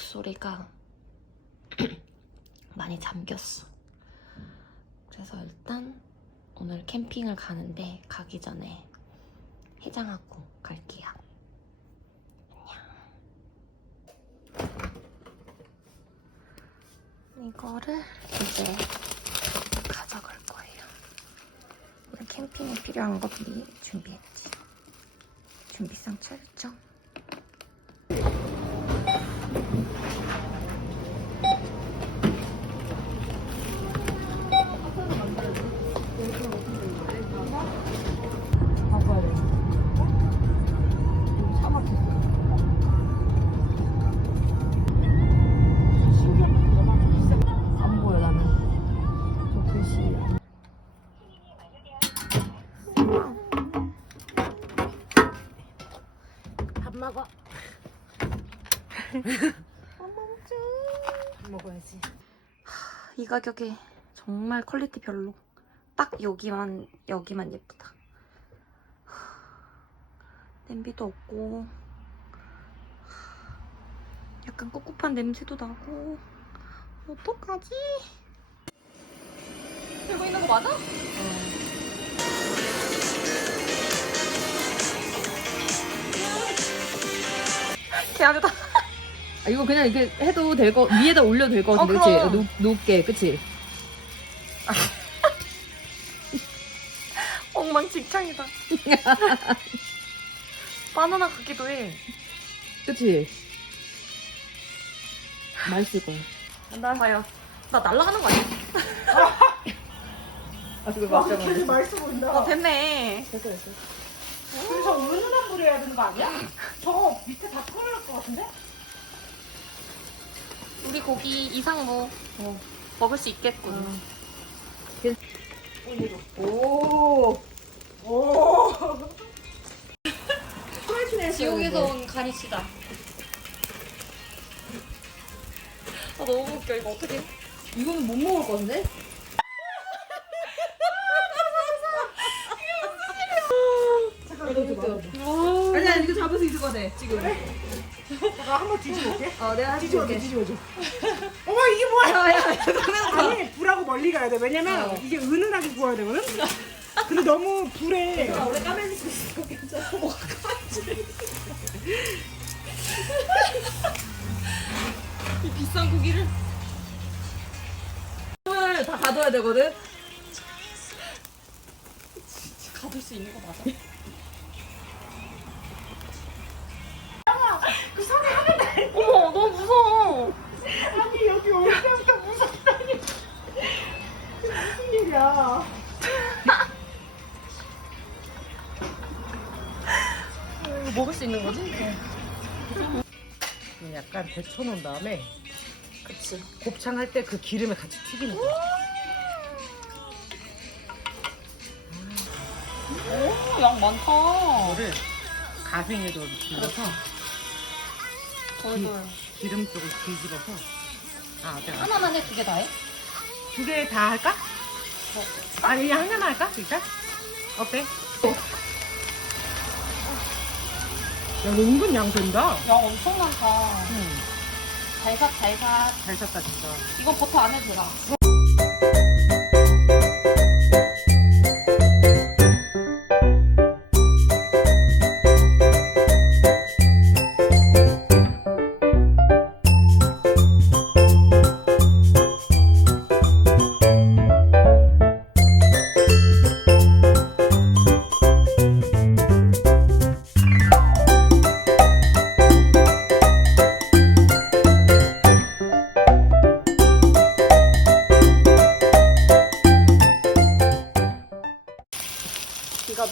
목소리가 많이 잠겼어. 그래서 일단 오늘 캠핑을 가는데 가기 전에 해장하고 갈게요. 안녕. 이거를 이제 가져갈 거예요. 오늘 캠핑에 필요한 거 미리 준비했지. 준비상 철저. 먹어. 먹어야지. 이 가격에 정말 퀄리티 별로. 딱 여기만 여기만 예쁘다. 냄비도 없고 약간 꿉꿉한 냄새도 나고 어떡하지? 들고 있는 거 맞아? 개하다 아, 이거 그냥 이렇게 해도 될 거, 위에다 올려도 될 거 같은데, 어, 그치? 높, 높게, 그치? 엉망진창이다. 바나나 같기도 해. 그치? 맛있을 거야. 나 봐요. 나 날아가는 거 아니야? 아, 그거 와, 되게 맛있어 보인다. 어, 됐네. 됐어, 됐어. 그래서 해야 되는 거 아니야? 저 밑에 다 끓을 것 같은데? 우리 고기 이상무 어. 먹을 수 있겠군. 오! 오. 지옥에서 온 가니치다. 아, 너무 웃겨. 이거 어떻게? 이거는 못 먹을 건데? 잠깐 너도 봐. 아니, 이거 잡을 수 있을 것 같아, 지금. 내가 한번 뒤집어 볼게. 어, 내가 뒤집어줘, 해줄게. 뒤집어 줘. 어머 이게 뭐야? 야, 야, 야, 아니 불하고 멀리 가야 돼. 왜냐면 어. 이게 은은하게 구워야 되거든. 근데 너무 불에 원래 까매질 수 있을 것 같아. 이 비싼 고기를? 을다 가둬야 되거든? 가둘 수 있는 거 맞아? 너무 무서워. 아니 여기 올 때부터 무섭다니. 무슨 일이야? 이거 먹을 수 있는 거지? 약간 데쳐놓은 다음에 그치. 곱창 할 때 그 기름에 같이 튀기는 거야. 오, 양 많다. 이거를 가생에도 넣어서 덜덜. 기름 쪽을 뒤집어서 아, 어때? 하나만 해, 두 개 다 해? 두 개 다 할까? 아니 그냥 하나만 할까? 일단? 어때? 야, 너 은근 양 된다. 양 엄청 많다. 응. 잘삭, 잘삭. 잘 샀다, 진짜. 이거 버터 안 해도 되나?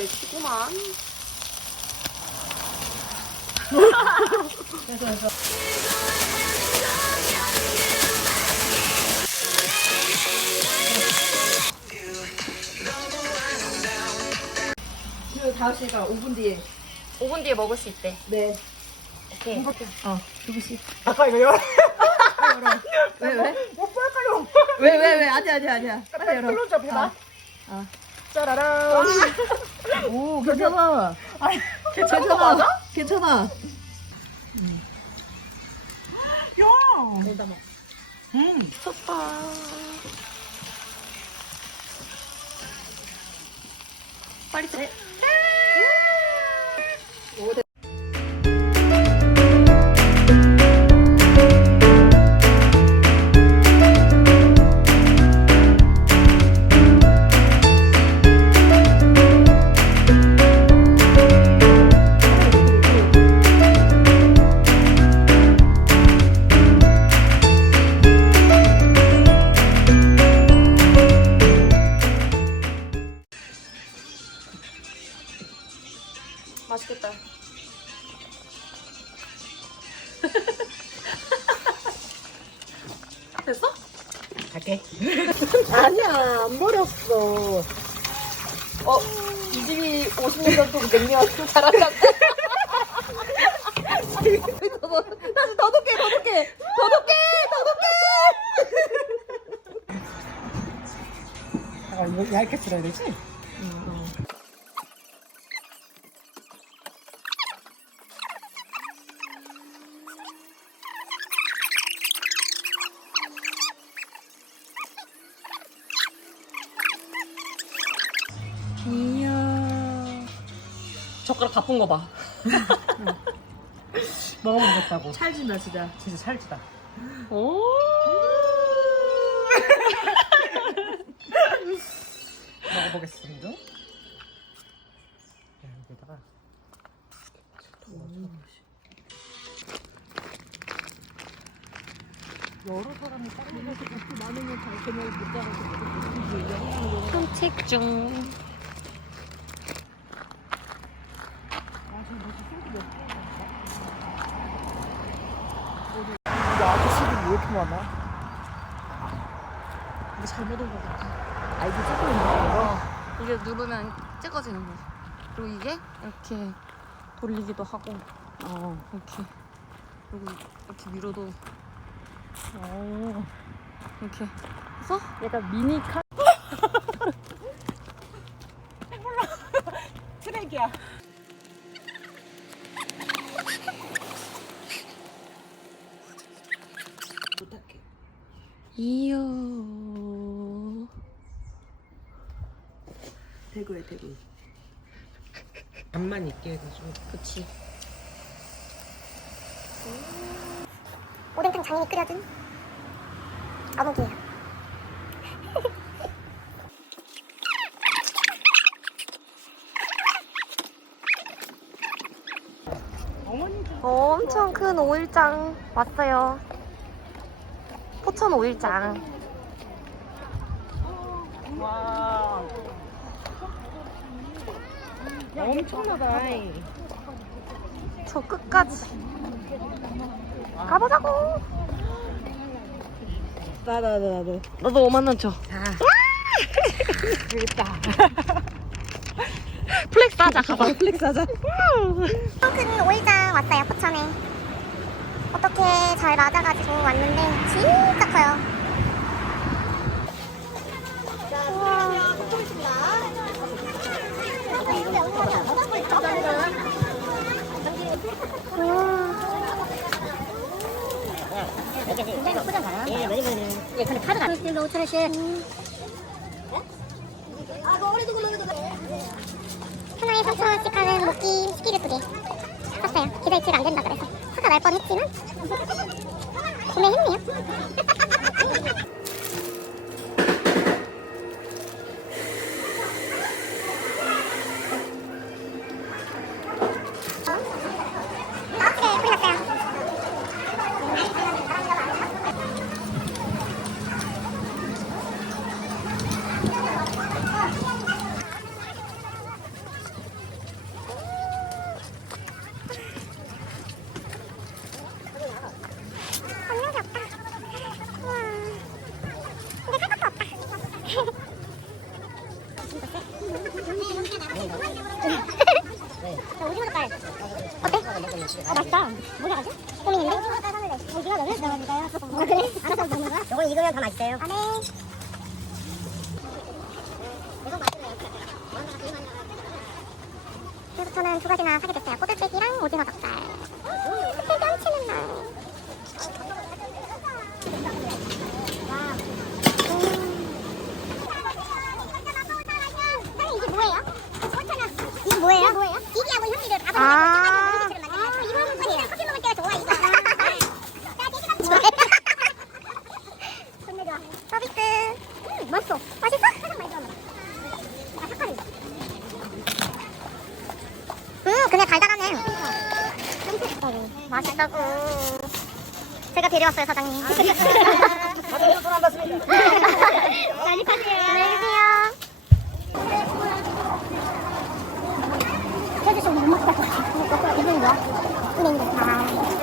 막히구만. 그리고 다음 시가 5분 뒤에. 5분 뒤에 먹을 수 있대. 네. 오케이. 어, 누구시? 아까 이거 열어. 왜, 왜? 못 볼까요? 왜, 왜, 왜? 아니야, 아니야, 아니야. 빨리 열어. 클로즈업 해봐. 아, 아. 짜라란. 오, 아, 괜찮아. 괜찮아. 맞아? 괜찮아. 야! 여기다 먹. 음. 좋다. 빨리 돼. 오, 네. 네. 안 버렸어. 어, 이 집이 50년 전통 냉면 잘한다. 다시 더독해, 더독해, 더독해, 더독해. 아, 이거 얇게 썰어야 되지? 젓가락 바쁜 거 봐. 먹어보겠다고. 찰진다, 진짜. 진짜 살지다. 오. 먹어보겠습니다. 야, 여기다가. 여러 사람이 다른 것을 같이 나누면 잘 그냥 못 잡아서 산책 중. 근데 아저씨들 이 이렇게 많아? 이게 잘못 온거 같아. 아, 이게 찍고 있는 거야? 이게 누르면 찍어지는 거지. 그리고 이게 이렇게 돌리기도 하고, 어. 이렇게. 그리고 이렇게 위로도 어. 이렇게 해서 약간 미니 카. 트랙이야. 부탁해. 이요. 대구에 대구. 간만 있게 해가지고. 그치. 오뎅탕 장인이 끓여준 어묵이에요. 엄청 큰 오일장 왔어요. 포천 오일장. 와. 엄청나다. 저 끝까지 가보자고. 나도 나도 나도. 너도 5만 원 줘. 재밌다. 플렉스 하자, 가봐. 플렉스 하자. 큰 오일장 왔어요 포천에. 어떻게 잘 맞아가지고 왔는데 진짜 커요. 우와. 우와. 하나에 3,000원씩 하는 목기 스키를 두 개 샀어요. 기다리치가 안 된다 그래서 화가 날 뻔했지만 구매했네요. 네, 뿌리 났어요. 건명이 없다. 우와. 근데 살 것도 없다. 오징 어 어때? 어 맛있다. 뭐라 하지? 고민인데? 오징어 넣을 넣어줄까요? 아 그래? 알아서 먹는 거야? 이건 익으면 더 맛있어요. 아 네. 그래서 저는 두 가지나 사게 됐어요. 꼬들빼기랑 오징어 젓갈. 그때 뺨치는 날. 맛있다고. 제가 데려왔어요, 사장님. 사장님 손한 받습니다. 많이 파세요. 안녕히 계세요. 그래도 좀못 먹을 것 같아. 이분이 뭐야? 은행이. 아.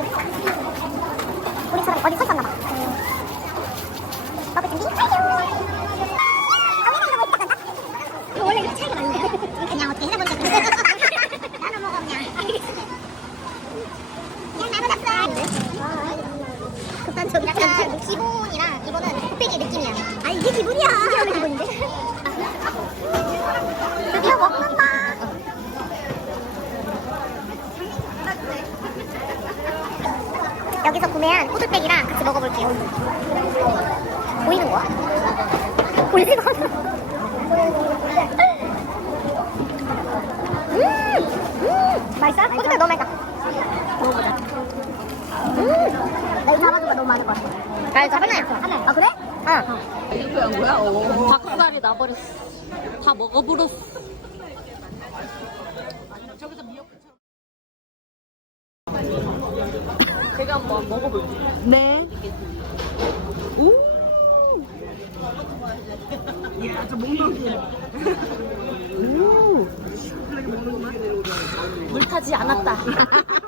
여기서 구매한 호두백이랑 같이 먹어볼게요. 보이는 거야? 보이지 마. 음, 음, 맛있어? 호두백 너무 맛있다. 먹어보자. 음, 나 이거 잡아주가 너무 많을 것 같아. 나 이거 하나야. 하나. 아 그래? 응. 박살이 나버렸어. 다 먹어버렸어. 제가 한번 먹어볼게요. 네. 야, 저 먹는 거. 물타지 않았다.